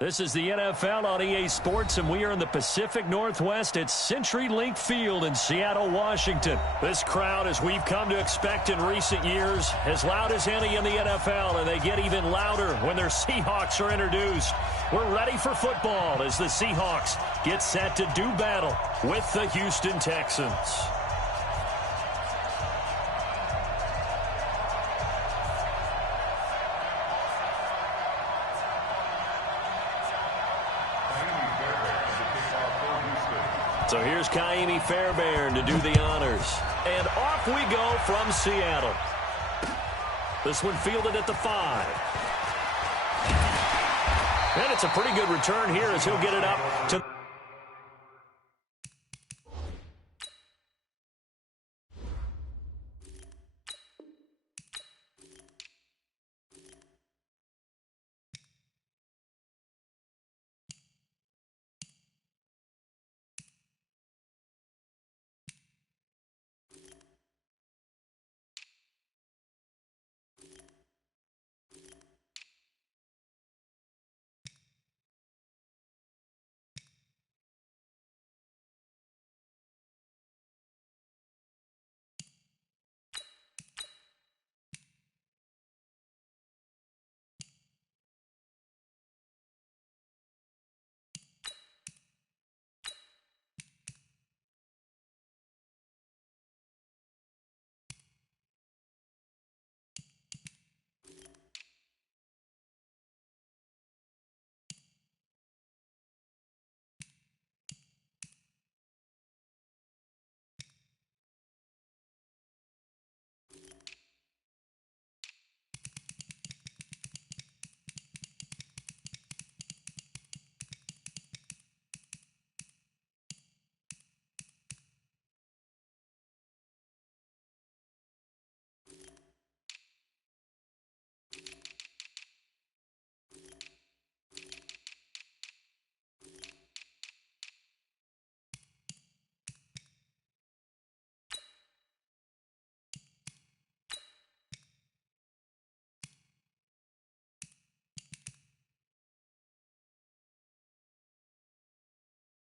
This is the NFL on EA Sports, and we are in the Pacific Northwest at CenturyLink Field in Seattle, Washington. This crowd, as we've come to expect in recent years, as loud as any in the NFL, and they get even louder when their Seahawks are introduced. We're ready for football as the Seahawks get set to do battle with the Houston Texans. So here's Kaimi Fairbairn to do the honors. And off we go from Seattle. This one fielded at the 5. And it's a pretty good return here as he'll get it up to...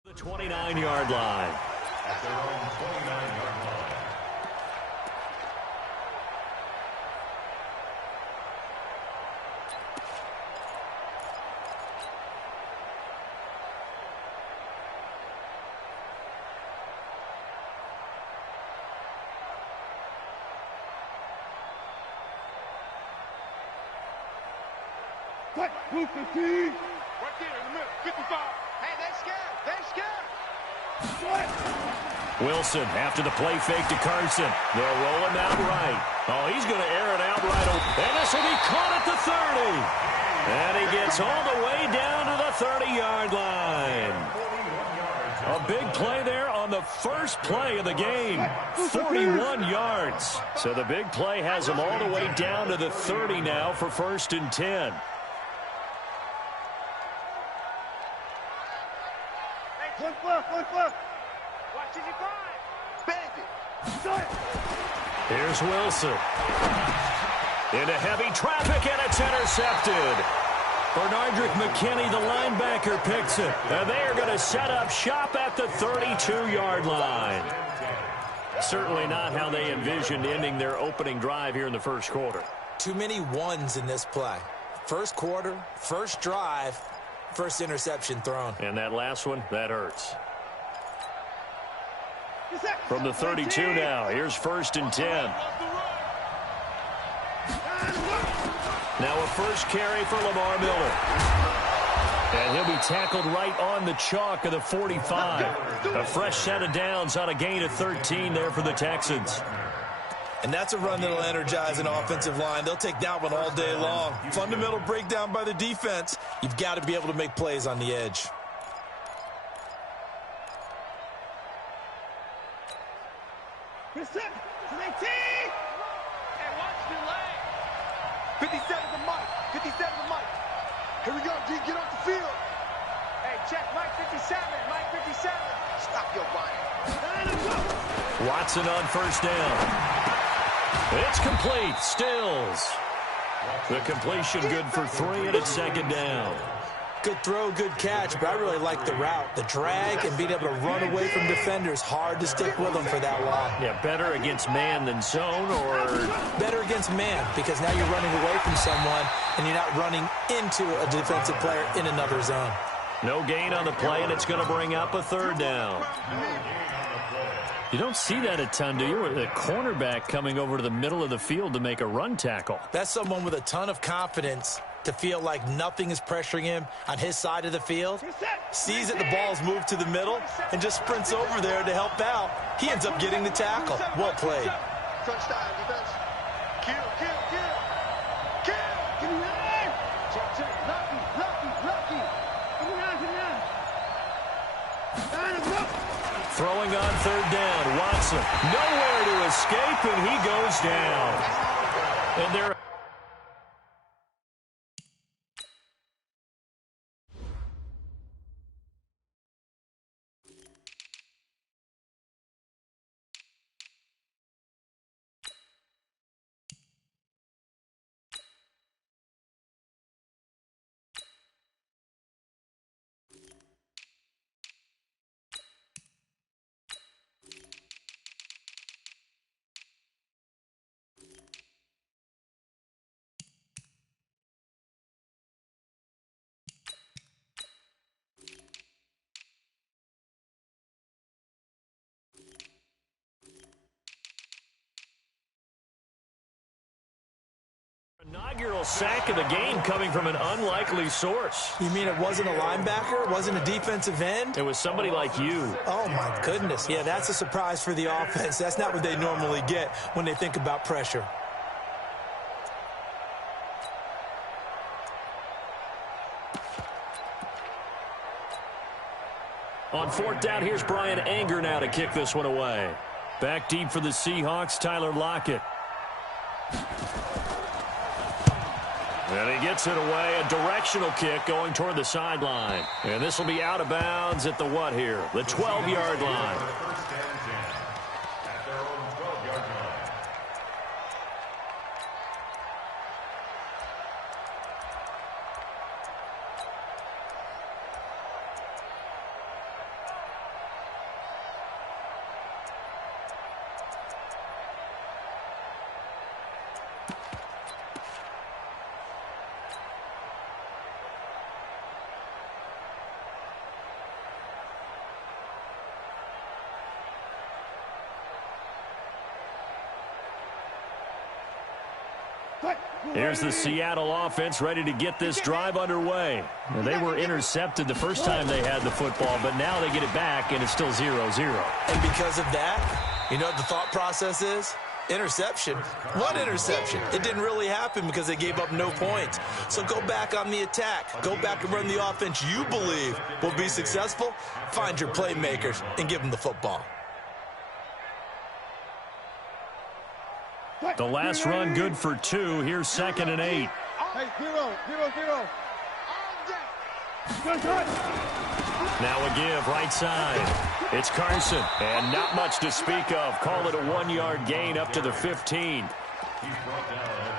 The 29-yard line. At their own 29-yard line. What? Move 15. Right there in the middle. 55. Hey, they're scared. They're scared. Wilson after the play fake to Carson. They'll roll him out right. Oh, he's going to air it out right. And this will be caught at the 30. And he gets all the way down to the 30-yard line. A big play there on the first play of the game. 41 yards. So the big play has him all the way down to the 30 now for 1st and 10. Watch as you find. Bend it. Here's Wilson. Into heavy traffic, and it's intercepted. Bernardrick McKinney, the linebacker, picks it. And they are going to set up shop at the 32-yard line. Certainly not how they envisioned ending their opening drive here in the first quarter. Too many ones in this play. First quarter, first drive, first interception thrown. And that last one, that hurts. From the 32 now, here's 1st and 10. Now a first carry for Lamar Miller. And he'll be tackled right on the chalk of the 45. A fresh set of downs on a gain of 13 there for the Texans. And that's a run that'll energize an offensive line. They'll take that one all day long. Fundamental breakdown by the defense. You've got to be able to make plays on the edge. It's 18. Hey, watch the leg. 57 to Mike. 57 to Mike. Here we go, G. Get off the field. Hey, check Mike 57. Mike 57. Stop your body. Watson on first down. It's complete. Stills. The completion good for 3, and it's 2nd down. Good throw, good catch, but I really like the route. The drag and being able to run away from defenders, hard to stick with them for that long. Yeah, better against man than zone, or? Better against man, because now you're running away from someone and you're not running into a defensive player in another zone. No gain on the play, and it's going to bring up a third down. You don't see that a ton, do you? The cornerback coming over to the middle of the field to make a run tackle. That's someone with a ton of confidence to feel like nothing is pressuring him on his side of the field. Sees that the ball's moved to the middle and just sprints over there to help out. He ends up getting the tackle. Well played. Touchdown, defense. Kill. Give me that. Check. Lucky. Give me that. Throwing on third down, Watson. Nowhere to escape, and he goes down. And they're... Inaugural sack of the game coming from an unlikely source. You mean it wasn't a linebacker? It wasn't a defensive end? It was somebody like you. Oh, my goodness. Yeah, that's a surprise for the offense. That's not what they normally get when they think about pressure. On fourth down, here's Brian Anger now to kick this one away. Back deep for the Seahawks, Tyler Lockett. And he gets it away, a directional kick going toward the sideline. And this will be out of bounds at the what here? The 12-yard line. Here's the Seattle offense ready to get this drive underway. Now, they were intercepted the first time they had the football, but now they get it back, and it's still 0-0. And because of that, you know what the thought process is? Interception. One interception. It didn't really happen because they gave up no points. So go back on the attack. Go back and run the offense you believe will be successful. Find your playmakers and give them the football. The last run good for 2. Here's 2nd and 8. Hey, 0. Now a give, right side. It's Carson, and not much to speak of. Call it a 1-yard gain up to the 15.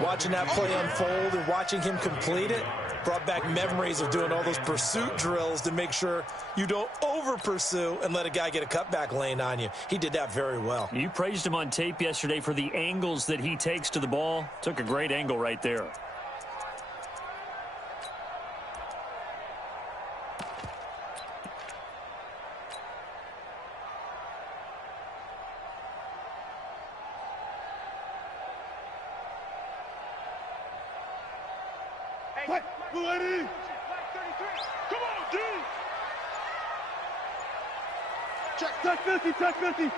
Watching that play unfold and watching him complete it brought back memories of doing all those pursuit drills to make sure you don't over-pursue and let a guy get a cutback lane on you. He did that very well. You praised him on tape yesterday for the angles that he takes to the ball. Took a great angle right there. Ready? Come on, D! Check 50, check 50. Check.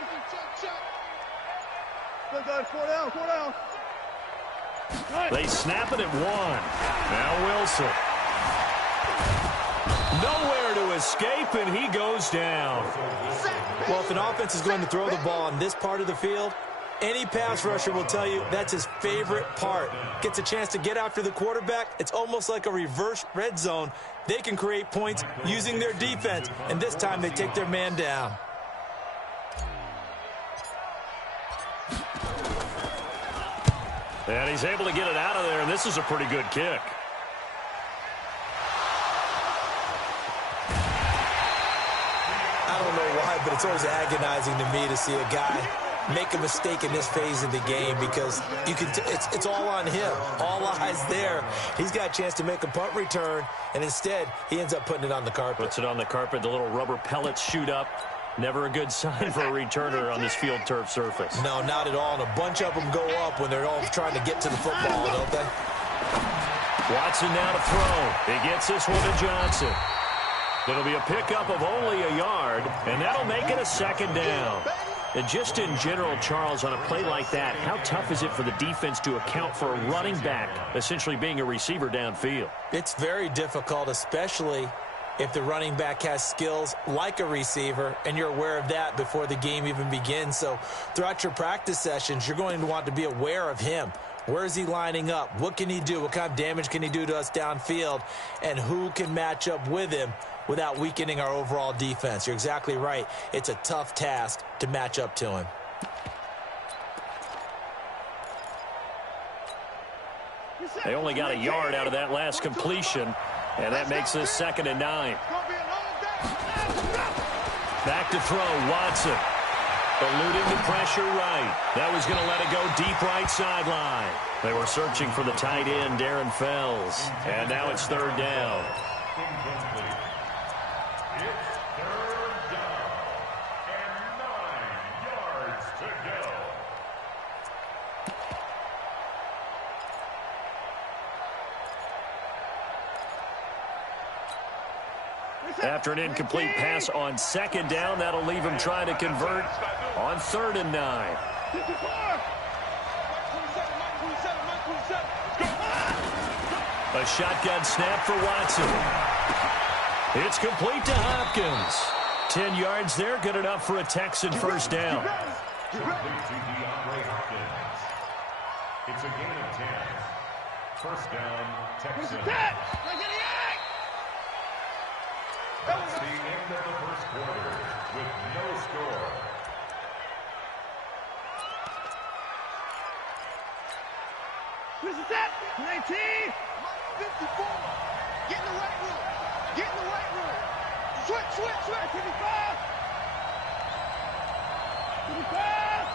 Four down. They snap it at 1. Now Wilson. Nowhere to escape, and he goes down. Well, if an offense is going to throw the ball on this part of the field, any pass rusher will tell you that's his favorite part. Gets a chance to get after the quarterback. It's almost like a reverse red zone. They can create points using their defense, and this time they take their man down. And he's able to get it out of there, and this is a pretty good kick. why, but it's always agonizing to me to see a guy make a mistake in this phase of the game because it's all on him. All eyes there. He's got a chance to make a punt return, and instead he ends up putting it on the carpet. Puts it on the carpet. The little rubber pellets shoot up. Never a good sign for a returner on this field turf surface. No, not at all. And a bunch of them go up when they're all trying to get to the football, don't they? Watson now to throw. He gets this one to Johnson. It'll be a pickup of only a yard, and that'll make it a second down. And just in general, Charles, on a play like that, how tough is it for the defense to account for a running back essentially being a receiver downfield? It's very difficult, especially if the running back has skills like a receiver, and you're aware of that before the game even begins. So throughout your practice sessions, you're going to want to be aware of him. Where is he lining up? What can he do? What kind of damage can he do to us downfield? And who can match up with him without weakening our overall defense? You're exactly right. It's a tough task to match up to him. They only got a yard out of that last completion, and that makes this 2nd and 9. Back to throw, Watson. Eluding the pressure right. That was going to let it go deep right sideline. They were searching for the tight end, Darren Fells. And now it's 3rd down. It's 3rd down and 9 yards to go. After an incomplete pass on 2nd down, that'll leave him trying to convert on 3rd and 9. A shotgun snap for Watson. It's complete to Hopkins. 10 yards there, good enough for a Texan first down. It's a gain of 10. First down, Texans. That's the end of the first quarter with no score. This is that. 19. 54. Get in the right room. Get in the right room. Switch. 55. 55.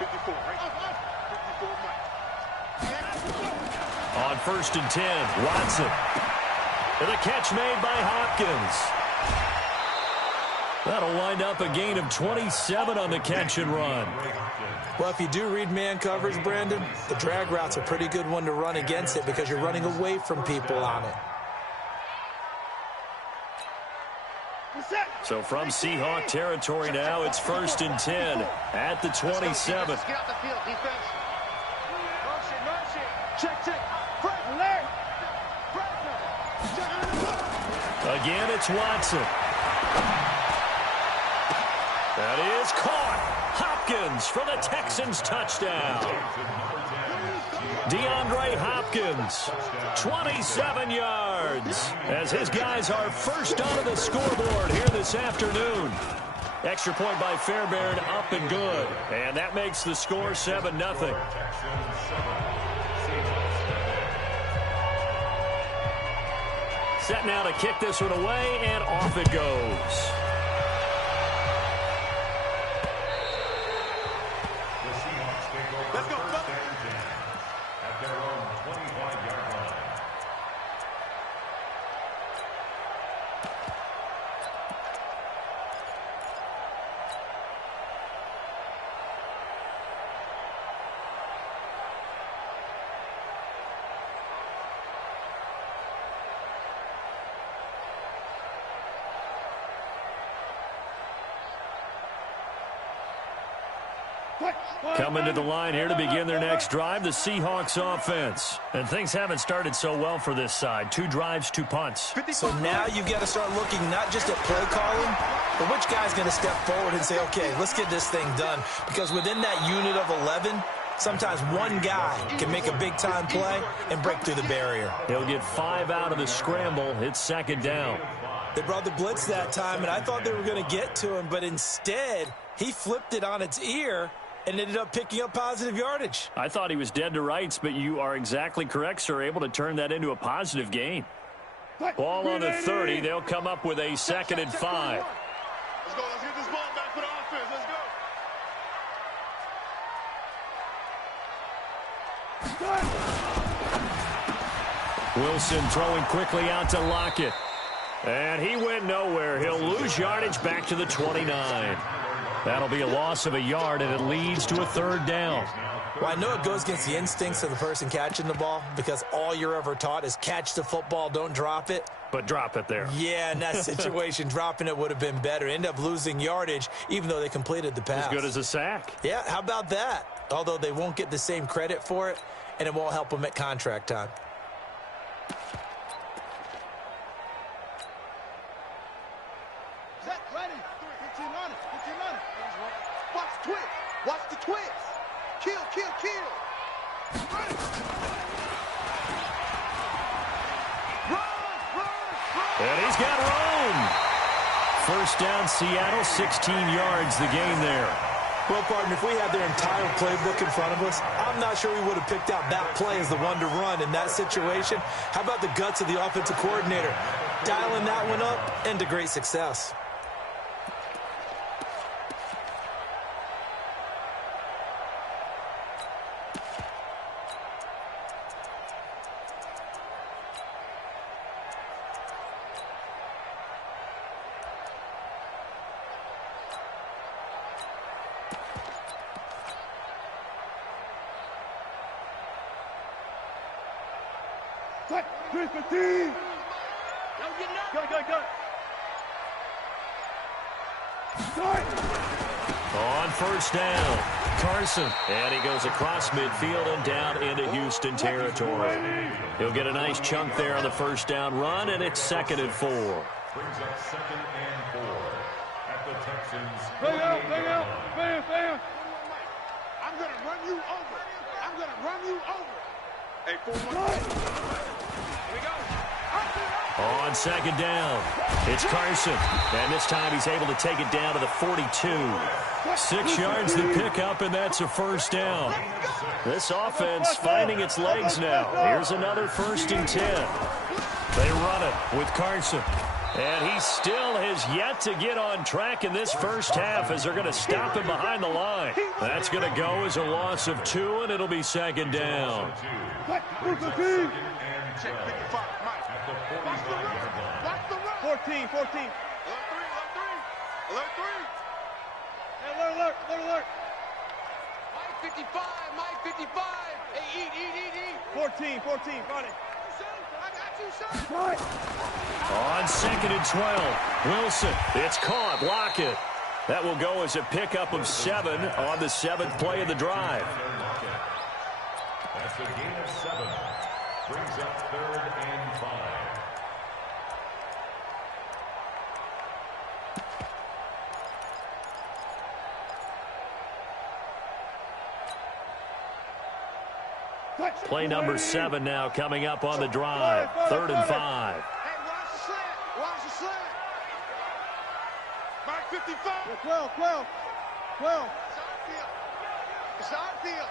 54, right? 54, Mike. On 1st and 10, Watson. And the catch made by Hopkins. That'll wind up a gain of 27 on the catch and run. Well, if you do read man coverage, Brandon, the drag route's a pretty good one to run against it because you're running away from people on it. So from Seahawk territory now, it's 1st and 10 at the 27. Get out the field, defense. Motion. Check. Alert. Again, it's Watson. That is caught. Hopkins for the Texans touchdown. DeAndre Hopkins, 27 yards, as his guys are first onto the scoreboard here this afternoon. Extra point by Fairbairn, up and good. And that makes the score 7-0. Set now to kick this one away, and off it goes. Let's go, first and 10 at their own 25-yard line. Coming to the line here to begin their next drive, the Seahawks offense. And things haven't started so well for this side. 2 drives, 2 punts. So now you've got to start looking not just at play calling, but which guy's going to step forward and say, okay, let's get this thing done. Because within that unit of 11, sometimes one guy can make a big-time play and break through the barrier. He'll get 5 out of the scramble. It's 2nd down. They brought the blitz that time, and I thought they were going to get to him, but instead he flipped it on its ear and ended up picking up positive yardage. I thought he was dead to rights, but you are exactly correct, sir, able to turn that into a positive gain. Ball on the 30. They'll come up with a 2nd and 5. Wilson throwing quickly out to Lockett. And he went nowhere. He'll lose yardage back to the 29. That'll be a loss of a yard, and it leads to a third down. Well, I know it goes against the instincts of the person catching the ball because all you're ever taught is catch the football, don't drop it. But drop it there. Yeah, in that situation, dropping it would have been better. End up losing yardage, even though they completed the pass. As good as a sack. Yeah, how about that? Although they won't get the same credit for it, and it won't help them at contract time. Set, ready. 15 on it. 15 on it. Watch the twist. Watch the twist. Kill, kill, kill. Run, run, run. And he's got room. First down, Seattle, 16 yards the game there. Well, partner, if we had their entire playbook in front of us, I'm not sure we would have picked out that play as the one to run in that situation. How about the guts of the offensive coordinator? Dialing that one up into great success. Set, 3-15. Go, go, go. Start. On first down, Carson. And he goes across midfield and down into Houston territory. He'll get a nice chunk there on the first down run, and it's 2nd and 4. Brings up 2nd and 4 at the Texans. Bang out, bang out. Bam, bam. I'm going to run you over. I'm going to run you over. Hey, 4-1. Here we go. On 2nd down, it's Carson. And this time he's able to take it down to the 42. 6 yards to pick up, and that's a first down. This offense finding its legs now. Here's another 1st and 10. They run it with Carson. And he still has yet to get on track in this first half as they're going to stop him behind the line. That's going to go as a loss of 2, and it'll be 2nd down. Check 55, Mike. Watch the run. Watch the run. 14, 14. Alert 3, alert 3. Alert 3. Hey, alert. Mike 55, Mike 55. Hey, eat. 14, got it. I got you, son. On 2nd and 12, Wilson. It's caught. Lockett. That will go as a pickup of 7 on the 7th play of the drive. That's a gain of 7. Brings up 3rd and 5. Play number 7 now coming up on the drive. 3rd and 5. Hey, watch the slant. Watch the slant. Mike 55. 12. It's our field.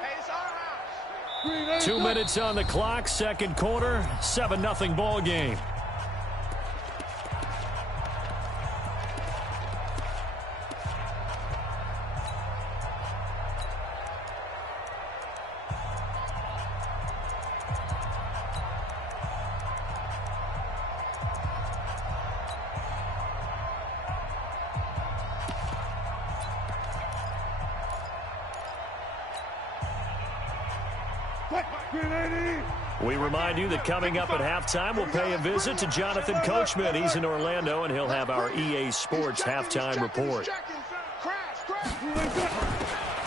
Hey, it's our house. 2 minutes on the clock, 2nd quarter, 7-0 ball game. We remind you that coming up at halftime, we'll pay a visit to Jonathan Coachman. He's in Orlando, and he'll have our EA Sports halftime report.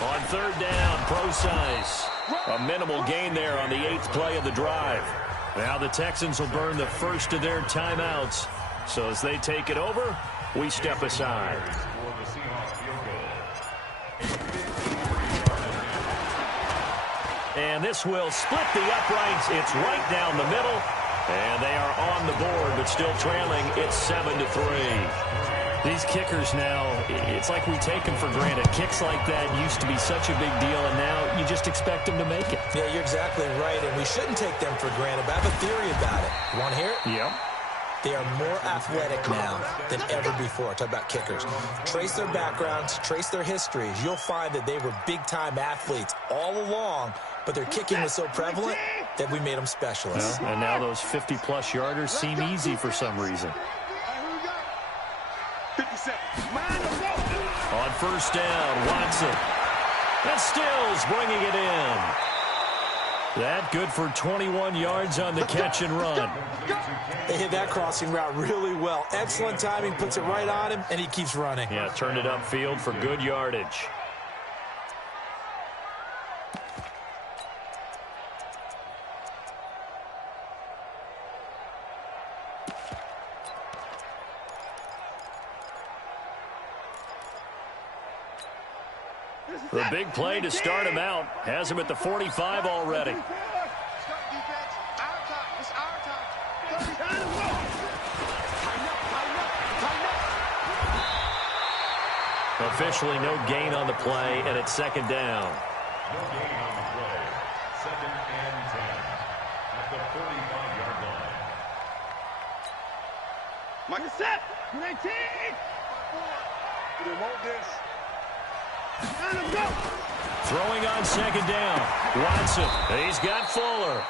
On 3rd down, Procise. A minimal gain there on the 8th play of the drive. Now the Texans will burn the first of their timeouts. So as they take it over, we step aside. And this will split the uprights. It's right down the middle. And they are on the board, but still trailing. It's 7-3. These kickers now, it's like we take them for granted. Kicks like that used to be such a big deal, and now you just expect them to make it. Yeah, you're exactly right, and we shouldn't take them for granted, but I have a theory about it. You want to hear it? Yep. They are more athletic now than ever before. Talk about kickers. Trace their backgrounds, trace their histories. You'll find that they were big-time athletes all along, but their kicking was so prevalent that we made them specialists. And now those 50-plus yarders seem easy for some reason. 57. On first down, Watson. And Stills bringing it in. That good for 21 yards on the catch and run. They hit that crossing route really well. Excellent timing, puts it right on him, and he keeps running. Yeah, turned it upfield for good yardage. The big play to start him out. Has him at the 45 already. Officially no gain on the play, and it's second down. No gain on the play. 2nd and 10 at the 45-yard line. Mike, set. 19. We don't want this. Throwing on second down. Watson. He's got Fuller.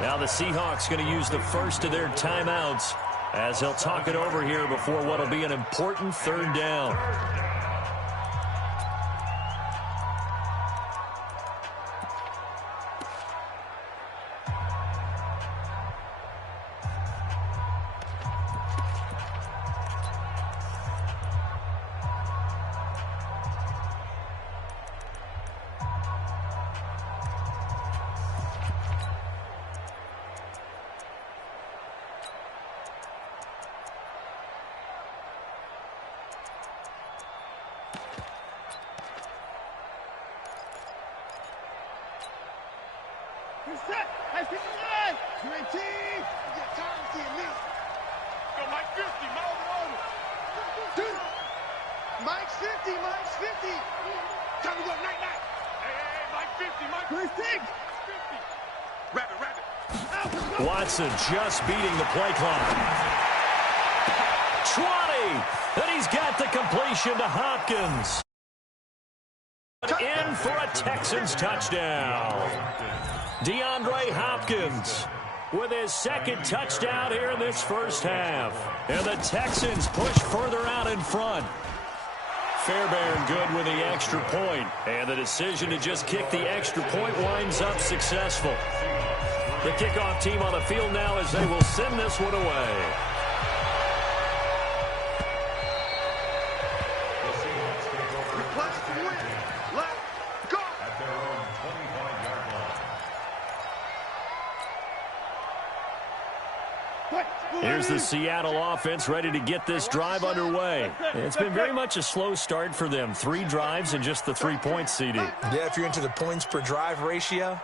Now the Seahawks going to use the first of their timeouts as they'll talk it over here before what will be an important third down. Set. I see the line. 19. You get tired of seeing me. Go Mike 50. Mike's 50. Mike's 50. Time to go night. Hey, Mike 50. Mike 50. 50. Rabbit. Watson just beating the play clock. 20. And he's got the completion to Hopkins. In for a Texans touchdown. DeAndre Hopkins with his second touchdown here in this first half. And the Texans push further out in front. Fairbairn good with the extra point. And the decision to just kick the extra point winds up successful. The kickoff team on the field now as they will send this one away. Here's the Seattle offense ready to get this drive underway. It's been very much a slow start for them. 3 drives and just the 3 points, CD. Yeah, if you're into the points per drive ratio,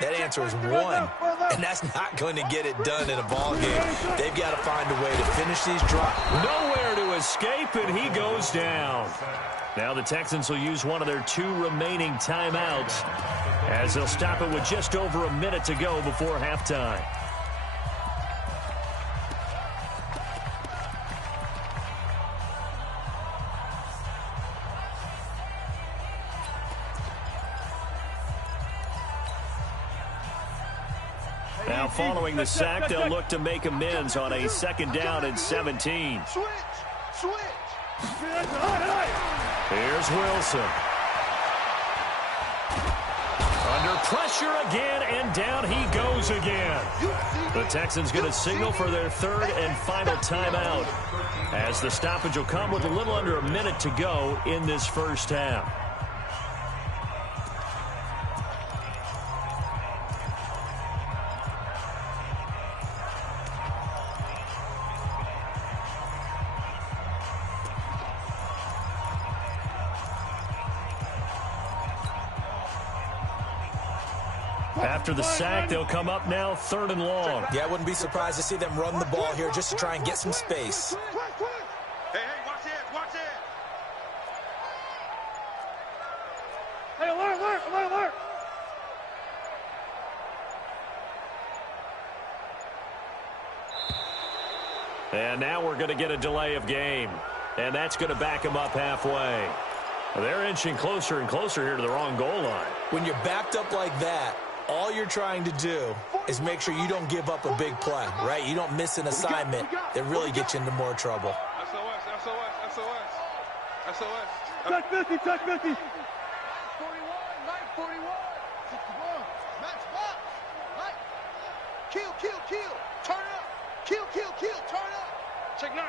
that answer is 1. And that's not going to get it done in a ball game. They've got to find a way to finish these drives. Nowhere to escape, and he goes down. Now the Texans will use one of their 2 remaining timeouts as they'll stop it with just over a minute to go before halftime. Now following the sack, they'll look to make amends on a 2nd down and 17. Switch. Here's Wilson. Under pressure again, and down he goes again. The Texans going to signal for their 3rd and final timeout as the stoppage will come with a little under a minute to go in this first half. After the sack, they'll come up now 3rd and long. Yeah, I wouldn't be surprised to see them run the ball here just to try and get some space. Hey, watch it. Hey, alert. And now we're going to get a delay of game. And that's going to back him up halfway. They're inching closer and closer here to the wrong goal line. When you're backed up like that, all you're trying to do is make sure you don't give up a big play, right? You don't miss an assignment that really gets you into more trouble. SOS. Touch 50, touch 50. 41, Mike 41. 61. Max box. Mike. Kill. Turn up. Kill. Turn up. Check 9.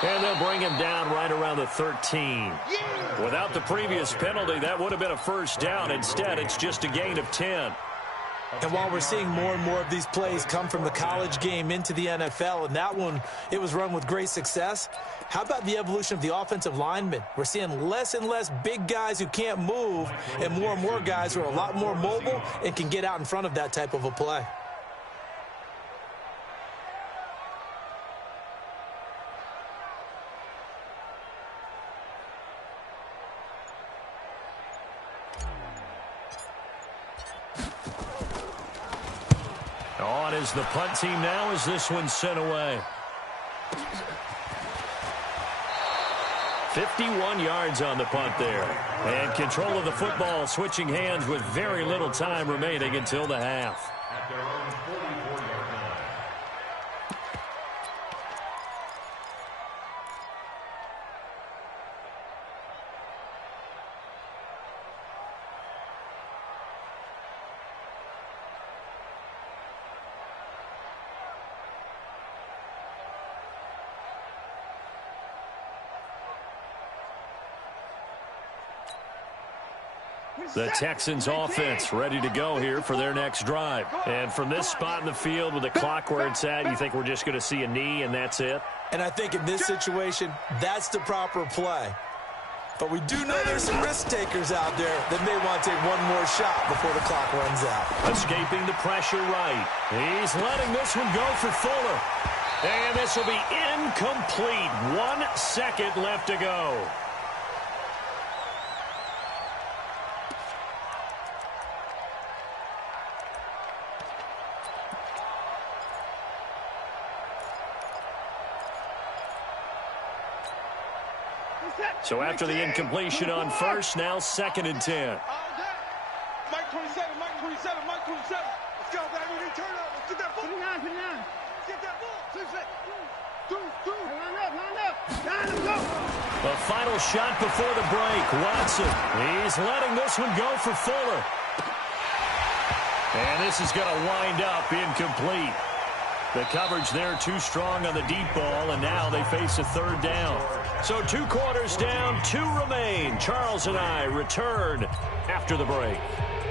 And they'll bring him down right around the 13. Without the previous penalty, that would have been a first down. Instead, it's just a gain of 10. And while we're seeing more and more of these plays come from the college game into the NFL, and that one, it was run with great success, how about the evolution of the offensive linemen? We're seeing less and less big guys who can't move and more guys who are a lot more mobile and can get out in front of that type of a play. On is the punt team now as this one's sent away. 51 yards on the punt there. And control of the football switching hands with very little time remaining until the half. At their own 44-yard line. The Texans offense ready to go here for their next drive. And from this spot in the field with the clock where it's at, you think we're just going to see a knee and that's it? And I think in this situation, that's the proper play. But we do know there's some risk takers out there that may want to take one more shot before the clock runs out. Escaping the pressure right. He's letting this one go for Fuller. And this will be incomplete. 1 second left to go. So after the incompletion on first, now 2nd and 10. Mike 27. Let's go, baby. Turn up. Let's get that ball. 29. Get that ball. 6. Line up. Let's go. The final shot before the break. Watson. He's letting this one go for Fuller. And this is going to wind up incomplete. The coverage there too strong on the deep ball, and now they face a 3rd down. So 2 quarters down, 2 remain. Charles and I return after the break.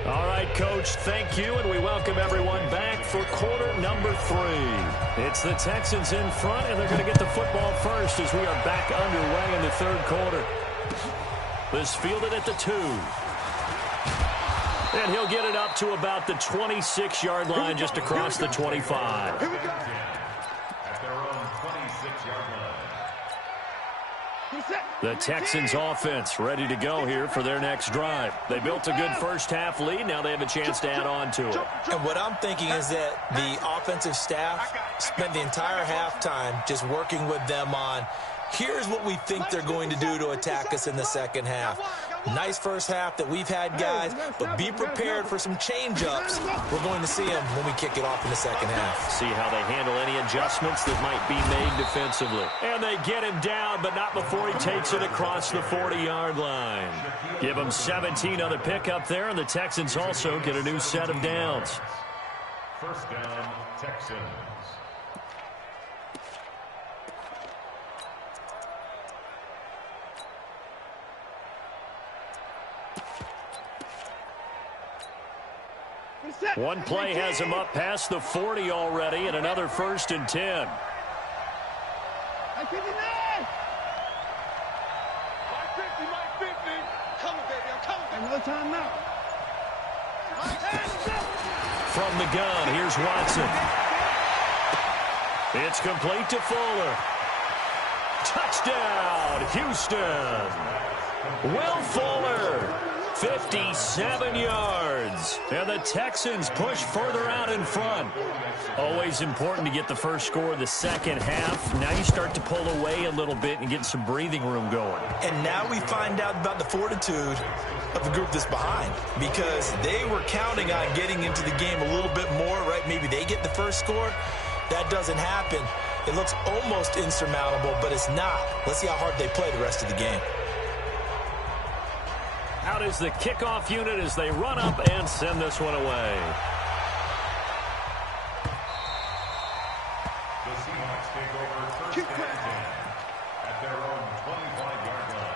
All right, Coach, thank you, and we welcome everyone back for quarter number 3. It's the Texans in front, and they're going to get the football first as we are back underway in the 3rd quarter. This fielded at the 2. And he'll get it up to about the 26-yard line, just across the 25. At their own 26-yard line. The Texans offense ready to go here for their next drive. They built a good first half lead. Now they have a chance to add on to it. And what I'm thinking is that the offensive staff spent the entire halftime just working with them on, here's what we think they're going to do to attack us in the second half. Nice first half that we've had, guys, but be prepared for some change-ups. We're going to see them when we kick it off in the second half. See how they handle any adjustments that might be made defensively. And they get him down, but not before he takes it across the 40-yard line. Give him 17 on the pickup there, and the Texans also get a new set of downs. First down, Texans. One play has him up past the 40 already, and another 1st and 10. Mike 59. Mike 50. Coming, baby. I'm coming. No time now. From the gun, here's Watson. It's complete to Fuller. Touchdown, Houston. Will Fuller, 57 yards. goes. And the Texans push further out in front. Always important to get the first score of the second half. Now you start to pull away a little bit and get some breathing room going. And now we find out about the fortitude of the group that's behind, because they were counting on getting into the game a little bit more, right? Maybe they get the first score. That doesn't happen. It looks almost insurmountable, but it's not. Let's see how hard they play the rest of the game. Out is the kickoff unit as they run up and send this one away. The Seahawks take over first and 10 at their own 25-yard line.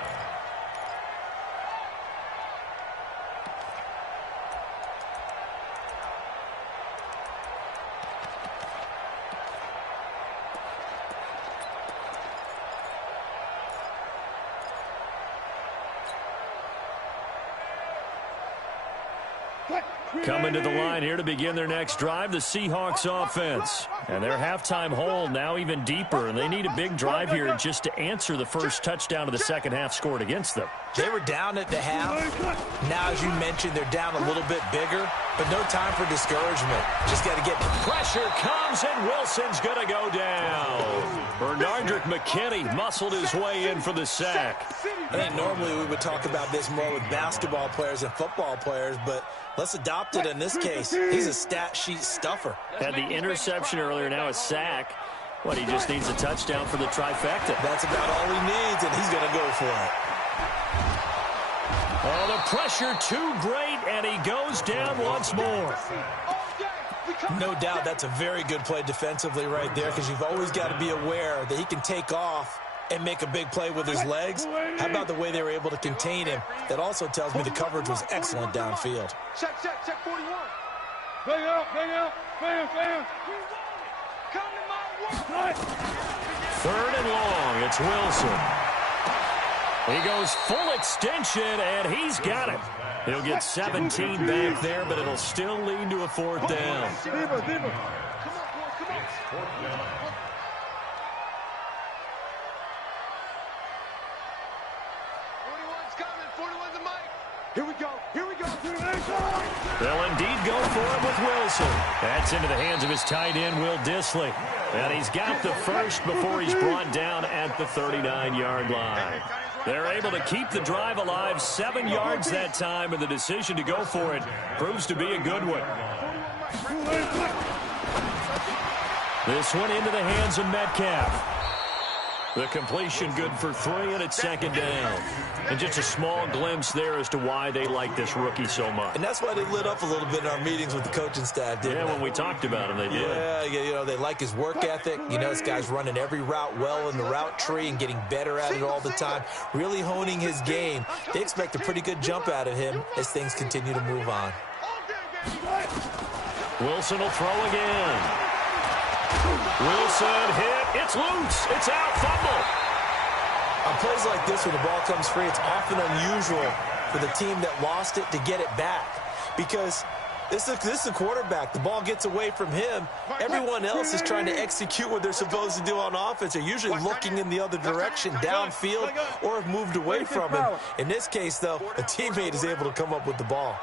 Coming to the line here to begin their next drive, the Seahawks offense. And their halftime hole now even deeper, and they need a big drive here just to answer the first touchdown of the second half scored against them. They were down at the half. Now, as you mentioned, they're down a little bit bigger, but no time for discouragement. Just got to get pressure comes, and Wilson's going to go down. Bernardrick McKinney muscled his way in for the sack. I think normally we would talk about this more with basketball players and football players, but let's adopt it in this case. He's a stat sheet stuffer. Had the interception earlier, now a sack. What, he just needs a touchdown for the trifecta. That's about all he needs, and he's going to go for it. Oh, the pressure too great, and he goes down once more. No doubt that's a very good play defensively right there, because you've always got to be aware that he can take off and make a big play with his legs. How about the way they were able to contain him? That also tells me the coverage was excellent downfield. Check 41. Bang out. Bam. Come to my work. Third and long, it's Wilson. He goes full extension, and he's got it. He'll get 17 back there, but it'll still lead to a fourth down. Come on. It's fourth down. 41's coming. 41's the mic. Here we go. They'll indeed go for him with Wilson. That's into the hands of his tight end, Will Dissly. And he's got the first before he's brought down at the 39-yard line. They're able to keep the drive alive, 7 yards that time, and the decision to go for it proves to be a good one. This one into the hands of Metcalf. The completion good for 3, and it's second down. And just a small glimpse there as to why they like this rookie so much. And that's why they lit up a little bit in our meetings with the coaching staff, didn't they? Yeah, when we talked about him, they did. Yeah, you know, they like his work ethic. You know, this guy's running every route well in the route tree and getting better at it all the time, really honing his game. They expect a pretty good jump out of him as things continue to move on. Wilson will throw again. Wilson hit. It's loose. It's out. Fumble. On plays like this, when the ball comes free, it's often unusual for the team that lost it to get it back, because this is a quarterback. The ball gets away from him. Everyone else is trying to execute what they're supposed to do on offense. They're usually looking in the other direction, downfield, or have moved away from him. In this case, though, a teammate is able to come up with the ball.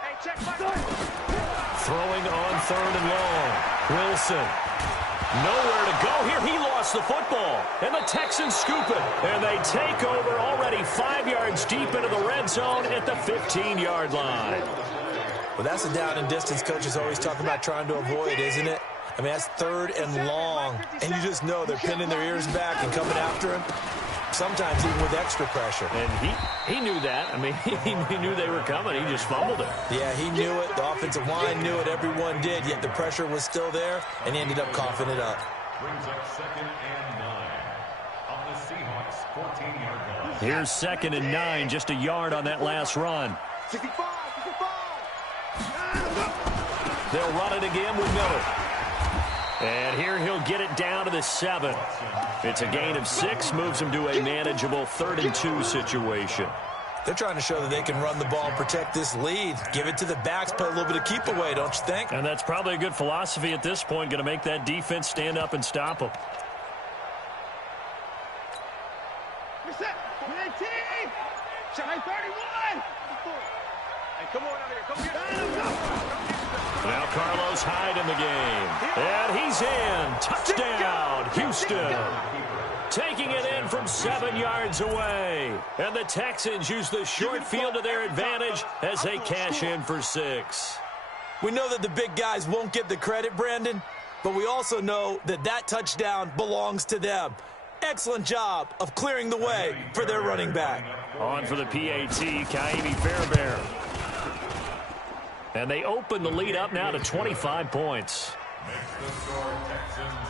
Throwing on third and long. Wilson. Nowhere to go here. He lost the football. And the Texans scoop it. And they take over already 5 yards deep into the red zone at the 15-yard line. Well, that's a down and distance coaches always talk about trying to avoid, isn't it? I mean, that's third and long. And you just know they're pinning their ears back and coming after him. Sometimes even with extra pressure. And he knew that. I mean, he knew they were coming. He just fumbled it. Yeah, he knew it. The offensive line knew it. Everyone did. Yet the pressure was still there, and he ended up coughing it up. Brings up 2nd and 9 on the Seahawks 14-yard line. Here's 2nd and 9, just a yard on that last run. 65. They'll run it again with Miller. And here he'll get it down to the 7. It's a gain of 6, moves him to a manageable 3rd and 2 situation. They're trying to show that they can run the ball and protect this lead. Give it to the backs, play a little bit of keep away, don't you think? And that's probably a good philosophy at this point, going to make that defense stand up and stop them. You're set. 19. Shine 31. Hey, come on out here. Come here. Eagles hide in the game. And he's in. Touchdown, Houston. Taking it in from 7 yards away. And the Texans use the short field to their advantage as they cash in for 6. We know that the big guys won't get the credit, Brandon, but we also know that that touchdown belongs to them. Excellent job of clearing the way for their running back. On for the PAT, Kaimi Fairbairn. And they open the lead up now to 25 points. Makes the score Texans